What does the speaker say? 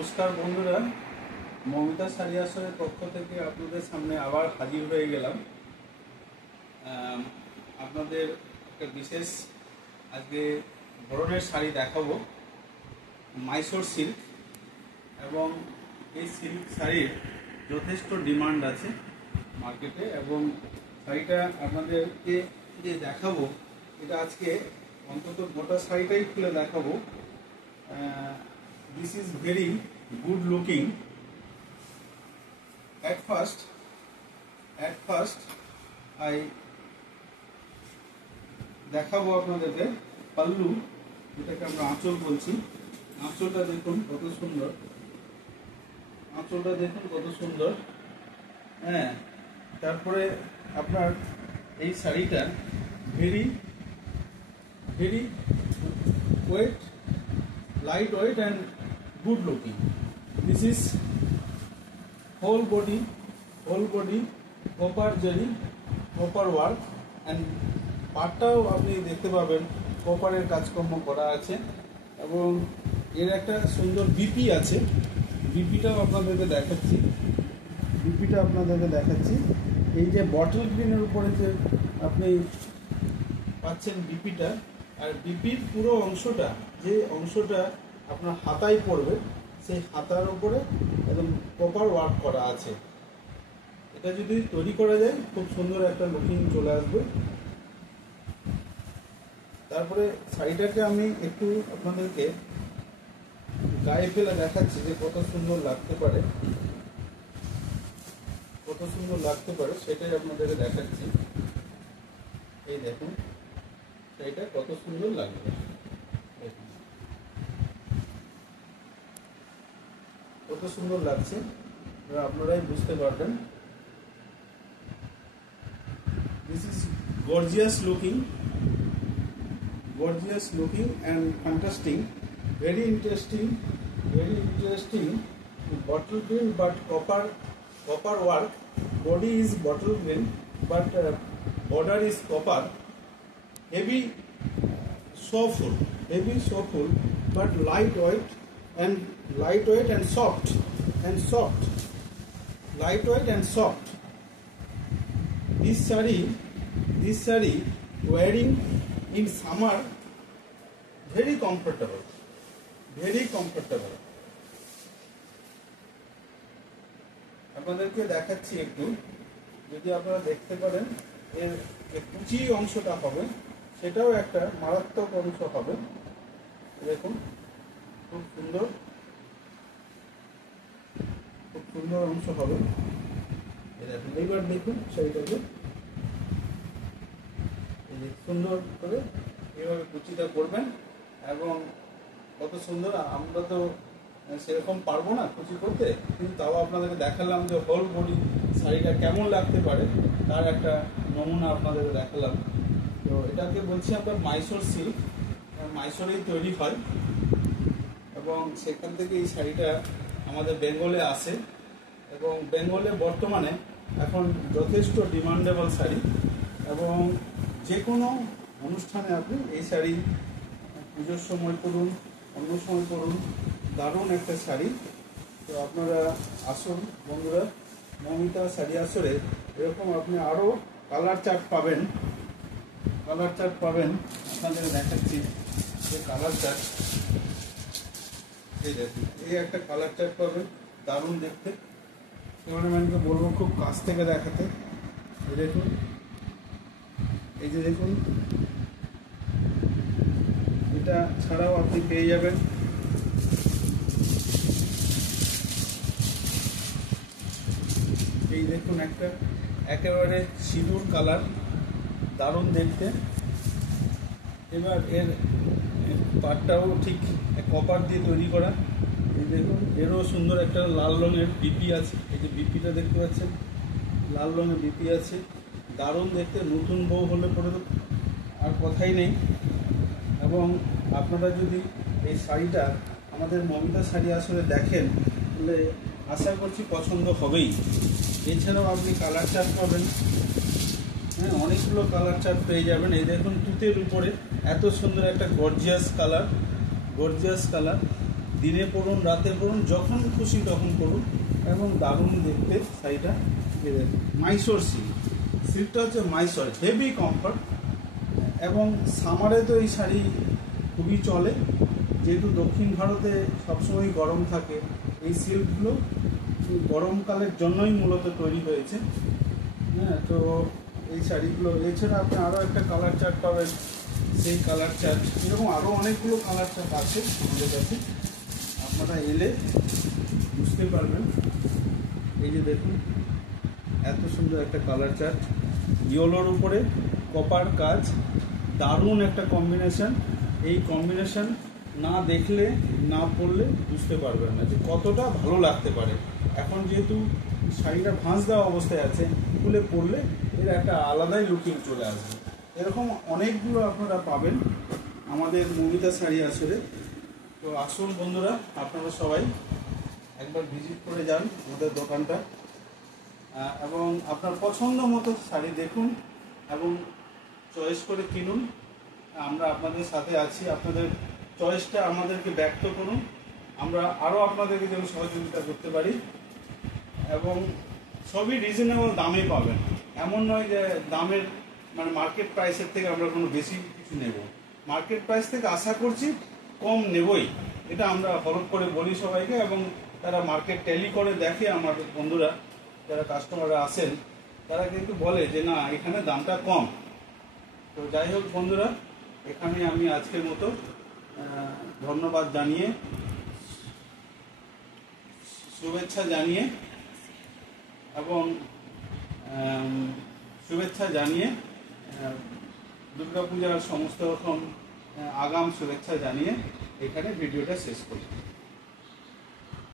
নমস্কার বন্ধুরা, মমিতা শাড়ি আসরের পক্ষ থেকে আপনাদের সামনে আবার হাজির হয়ে গেলাম। আপনাদের একটা বিশেষ আজকে ধরনের শাড়ি দেখাবো, মাইসোর সিল্ক। এবং এই সিল্ক শাড়ির যথেষ্ট ডিমান্ড আছে মার্কেটে, এবং শাড়িটা আপনাদেরকে যে দেখাবো এটা আজকে অন্তত গোটা শাড়িটাই খুলে দেখাবো। This is very good looking. At first I দেখাবো আপনাদেরকে পাল্লু, যেটাকে আমরা আঁচল বলছি। আঁচলটা দেখুন কত সুন্দর, আঁচলটা দেখুন কত সুন্দর। হ্যাঁ, তারপরে আপনার এই শাড়িটা very weight, light weight and good looking. This is whole body copper jari, copper work, and পাটটাও আপনি দেখতে পাবেন কপারের কাজকর্ম করা আছে, এবং এর একটা সুন্দর বিপি আছে। বিপিটাও আপনাদেরকে দেখাচ্ছি। এই যে বটল গ্রিনের উপরে যে আপনি পাচ্ছেন বিপিটা, আর বিপির পুরো অংশটা, যে অংশটা আপনার হাতায় পড়বে, সেই হাতার উপরে একদম প্রপার ওয়ার্ক করা আছে। এটা যদি তৈরি করা যায় খুব সুন্দর একটা লুকিং চলে আসবে। তারপরে শাড়িটাকে আমি একটু আপনাদেরকে গায়ে ফেলে দেখাচ্ছি যে কত সুন্দর লাগতে পারে, সেটাই আপনাদেরকে দেখাচ্ছি। এই দেখুন শাড়িটা কত সুন্দর লাগবে, কত সুন্দর লাগছে, আপনারাই বুঝতে পারবেন। This is gorgeous looking and fantastic, very interesting bottle green but copper work. Body is bottle green but border is copper. Heavy soulful but lightweight and soft. This saree wearing in summer very comfortable. আপনাদেরকে দেখাচ্ছি একটু, যদি আপনারা দেখতে পারেন এর যে কুচি অংশটা হবে সেটাও একটা মারাত্মক অংশ হবে। দেখুন খুব সুন্দর অংশ হবে। এইবার দেখুন শাড়িটাকে সুন্দর করে এইভাবে কুচিটা করবেন, এবং কত সুন্দর। আমরা তো সেরকম পারবো না কুচি করতে, কিন্তু তাও আপনাদেরকে দেখালাম যে হোল বডি শাড়িটা কেমন লাগতে পারে, তার একটা নমুনা আপনাদেরকে দেখালাম। তো এটাকে বলছি আপনার মাইসোর সিল্ক, মাইসোরেই তৈরি হয়, এবং সেখান থেকে এই শাড়িটা আমাদের বেঙ্গলে আসে, এবং বেঙ্গলে বর্তমানে এখন যথেষ্ট ডিমান্ডেবল শাড়ি, এবং যে কোনো অনুষ্ঠানে আপনি এই শাড়ি পুজোর সময় করুন, অন্য সময় করুন, দারুণ একটা শাড়ি। তো আপনারা আসুন বন্ধুরা, মমিতা শাড়ি আসরে এরকম আপনি আরও কালার চার্ট পাবেন। আপনাদের দেখাচ্ছি যে কালার চার্ট, এই দেখুন, এই একটা কালার চার্ট পাবেন, দারুণ দেখতে। ক্যামেরাম্যানকে বলবো খুব কাছ থেকে দেখাতে। এই দেখুন, এই যে দেখুন, এটা ছাড়াও আপনি পেয়ে যাবেন এই দেখুন একটা একেবারে সিঁদুর কালার, দারুণ দেখতে। এবার এর পাটটাও ঠিক কপার দিয়ে তৈরি করা। এই দেখুন, এরও সুন্দর একটা লাল রঙের বিপি আছে। এই যে বিপিটা দেখতে পাচ্ছেন, লাল রঙের বিপি আছে, দারুণ দেখতে। নতুন বউ হলে পরে তো আর কথাই নেই। এবং আপনারা যদি এই শাড়িটা আমাদের মমিতা শাড়ি আসলে দেখেন, তাহলে আশা করছি পছন্দ হবেই। এছাড়াও আপনি কালার চার্ট পাবেন, হ্যাঁ, অনেকগুলো কালার চার্ট পেয়ে যাবেন। এই দেখুন তুতের উপরে এত সুন্দর একটা গর্জিয়াস কালার। দিনে পরুন, রাতে পরুন, যখন খুশি তখন পরুন, এবং দারুণ দেখতে শাড়িটা। মাইসোর সিল্ক, সিল্কটা হচ্ছে মাইসোর, হেভি কমফর্ট। এবং সামারে তো এই শাড়ি খুবই চলে, যেহেতু দক্ষিণ ভারতে সবসময় গরম থাকে। এই সিল্কগুলো গরমকালের জন্যই মূলত তৈরি হয়েছে। হ্যাঁ, তো এই শাড়িগুলো, এছাড়া আপনি আরও একটা কালার চার্ট পাবেন, সেই কালার চার্ট, এরকম আরও অনেকগুলো কালার চার্ট আছে আমাদের কাছে, আপনারা এলে বুঝতে পারবেন। এই যে দেখুন, এত সুন্দর একটা কালার চার্ট, ইয়েলোর উপরে কপার কাজ, দারুণ একটা কম্বিনেশন। এই কম্বিনেশন না দেখলে, না পরলে বুঝতে পারবেন না যে কতটা ভালো লাগতে পারে। এখন যেহেতু শাড়িটা ভাঁজ দেওয়া অবস্থায় আছে, খুলে পরলে এর একটা আলাদাই লুকিং চলে আসবে। এরকম অনেকগুলো আপনারা পাবেন আমাদের মৌমিতা শাড়ি আসরে। তো আসুন বন্ধুরা, আপনারা সবাই একবার ভিজিট করে যান আমাদের দোকানটা, এবং আপনার পছন্দ মতো শাড়ি দেখুন এবং চয়েস করে কিনুন। আমরা আপনাদের সাথে আছি, আপনাদের চয়েসটা আমাদেরকে ব্যক্ত করুন, আমরা আরও আপনাদেরকে যেন সহযোগিতা করতে পারি। এবং সবই রিজনেবল দামে পাবেন, এমন নয় যে দামের মানে মার্কেট প্রাইসের থেকে আমরা কোনো বেশি কিছু নেব। মার্কেট প্রাইস থেকে আশা করছি কম নেবই, এটা আমরা হলফ করে বলি সবাইকে, এবং তারা মার্কেট ট্যালি করে দেখে। আমার বন্ধুরা যারা কাস্টমাররা আসেন, তারা কিন্তু বলে যে না, এখানে দামটা কম। তো যাই হোক বন্ধুরা, এখানে আমি আজকের মতো ধন্যবাদ জানিয়ে, শুভেচ্ছা জানিয়ে এবং দুর্গাপূজার সমস্ত রকম আগাম শুভেচ্ছা জানিয়ে এখানে ভিডিওটা শেষ করি।